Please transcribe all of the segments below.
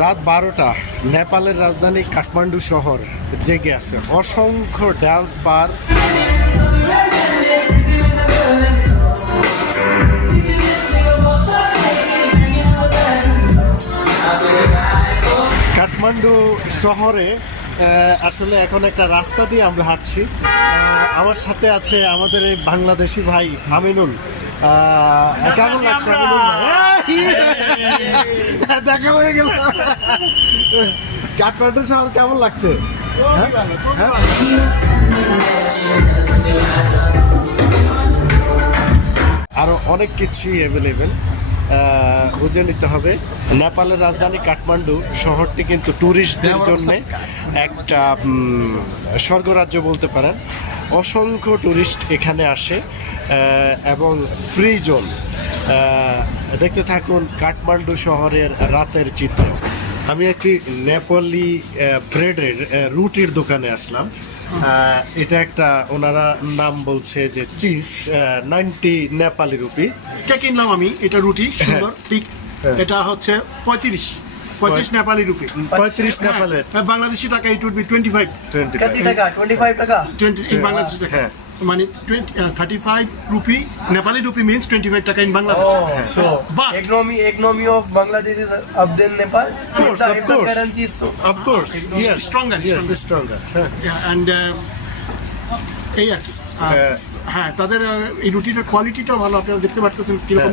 রাত বারোটা নেপালের রাজধানী কাঠমান্ডু শহর জেগে আছে অসংখ্য ডান্স বার কাঠমান্ডু শহরে আসলে এখন একটা রাস্তা দিয়ে আমরা হাঁটছি। আমার সাথে আছে আমাদের এই বাংলাদেশি ভাই আমিনুল। কেমন লাগছে! দেখা হয়ে গেল। কাঠমান্ডু শহর কেমন লাগছে? হ্যাঁ? হ্যাঁ? আরও অনেক কিছুই অ্যাভেলেবেল বুঝে নিতে হবে। নেপালের রাজধানী কাঠমান্ডু শহরটি কিন্তু ট্যুরিস্টদের জন্য একটা স্বর্গরাজ্য বলতে পারেন। অসংখ্য ট্যুরিস্ট এখানে আসে এবং ফ্রি জোন দেখতে থাকুন কাঠমান্ডু শহরের রাতের চিত্র। আমি একটি নেপালি ব্রেডের রুটির দোকানে আসলাম। এটা একটা ওনারা নাম বলছে যে চিজ নাইনটি নেপালি রুপি। এটা কিনলাম আমি? এটা রুটি হ্যাঁ। সুন্দর হ্যাঁ। এটা হচ্ছে পঁয়ত্রিশ। পঁচিশ নেপালি রুপি। পঁয়ত্রিশ হ্যাঁ, নেপালের। Bangladeshi taka it would be twenty five twenty taka? Twenty five taka twenty Bangladeshi taka. মানে thirty five rupee Nepali rupee means twenty five taka in Bangla so But- economy economy of Bangladesh is up than Nepal. course, the, of if the currency is so. Of course yes Stronger, yes stronger. Stronger হ্যাঁ and এই আর কি হ্যাঁ। হ্যাঁ তাদের আহ, এই রুটিটার কোয়ালিটিটা ভালো আপনারা দেখতে পারতেছেন কীরকম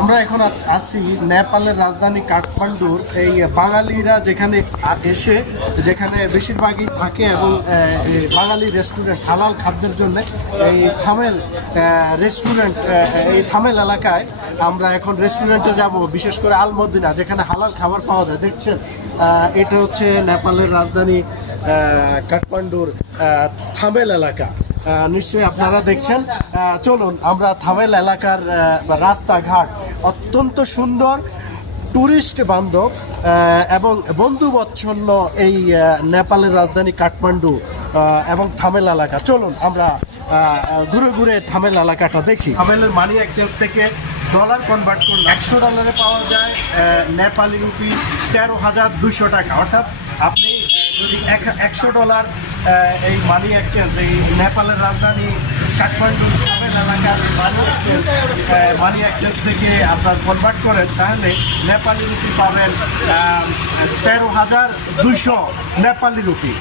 আমরা এখন আছ- নেপালের রাজধানী কাঠমান্ডুর, এই বাঙালিরা যেখানে এসে, যেখানে বেশিরভাগই থাকে এবং বাঙালি রেস্টুরেন্ট হালাল খাদ্যের জন্য এই থামেল রেস্টুরেন্ট এই থামেল এলাকায় আমরা এখন রেস্টুরেন্টে যাব, বিশেষ করে আলমদিনা, যেখানে হালাল খাবার পাওয়া যায়। দেখছেন এটা হচ্ছে নেপালের রাজধানী কাঠমান্ডুর থামেল এলাকা। নিশ্চয়ই আপনারা দেখছেন। চলুন, আমরা থামেল এলাকার রাস্তাঘাট অত্যন্ত সুন্দর টুরিস্ট বান্ধব এবং বন্ধুবৎসল্য এই নেপালের রাজধানী কাঠমান্ডু এবং থামেল এলাকা। চলুন আমরা ঘুরে ঘুরে থামেল এলাকাটা দেখি। থামেলের মানি এক্সচেঞ্জ থেকে ডলার কনভার্ট করলে একশো ডলারে পাওয়া যায় নেপালি রুপি তেরো হাজার দুশো টাকা। অর্থাৎ আপনি যদি এক- একশো ডলার এই মানি এক্সচেঞ্জ এই নেপালের রাজধানী কাঠমান্ডু এলাকার মানি এক্সচেঞ্জ মানি এক্সচেঞ্জ থেকে আপনার কনভার্ট করেন, তাহলে নেপালি রুপি পাবেন তেরো হাজার দুইশো নেপালি রুপি।